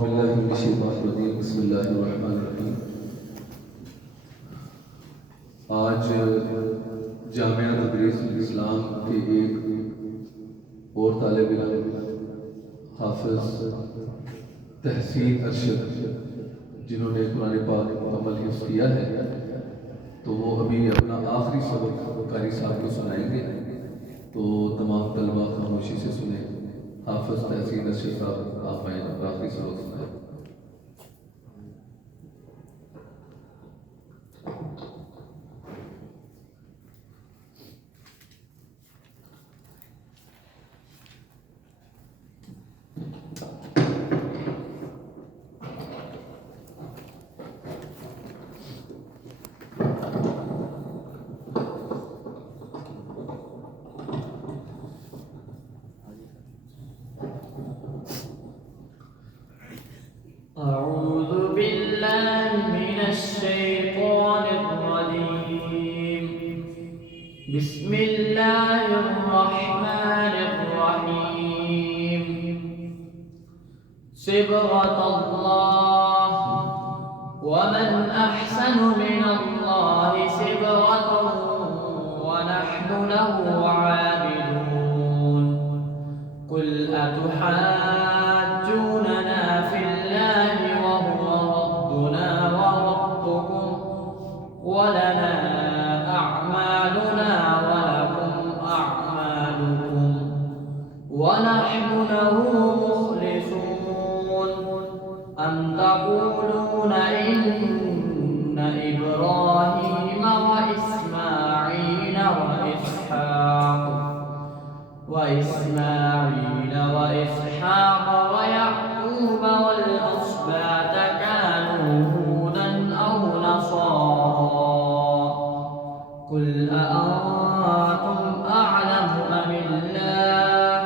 बिस्मिल्लाहिर्रहमानिर्रहीम। आज जामिया तदरीस इस्लाम के एक और तालिब इल्म हाफिज तहसीन अरशद जिन्होंने कुरान पाक मुकम्मल हिफ्ज़ किया है, तो वो अभी अपना आखिरी सबक कारी साहब को सुनाएंगे। तो तमाम तलबा खामोशी से सुने। हाफिज तहसीन अरशद साहब, आप आए आखिरी सबक सुनाए। أعوذ بالله من الشيطان الرجيم. بسم الله الرحمن الرحيم. صبغة الله، ومن أحسن من الله صبغة ونحن له عابدون. قل أتحاجوننا في الله وهو ربنا وربكم ولنا أعمالنا ولكم أعمالكم ونحن له مخلصون. أم تقولون إن إبراهيم وإسماعيل وإسحاق ويعقوب والأسباط كانوا هودا أو نصارى؟ قل أأنتم أعلم أم الله؟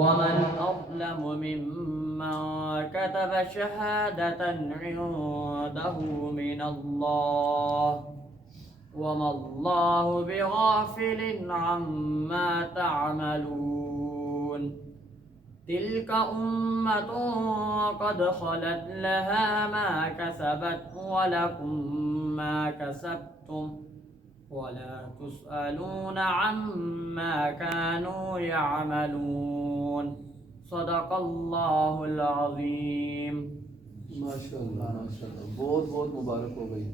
ومن أظلم ممن كتب شهادة عنده من الله، وما الله بغافل عما تعملون. تلك أمة قد خلت لها ما كسبت ولكم ما كسبتم ولا تسألون عما كانوا يعملون. صدق الله العظيम. माशाअल्लाह, माशाअल्लाह, बहुत बहुत मुबारक हो गई।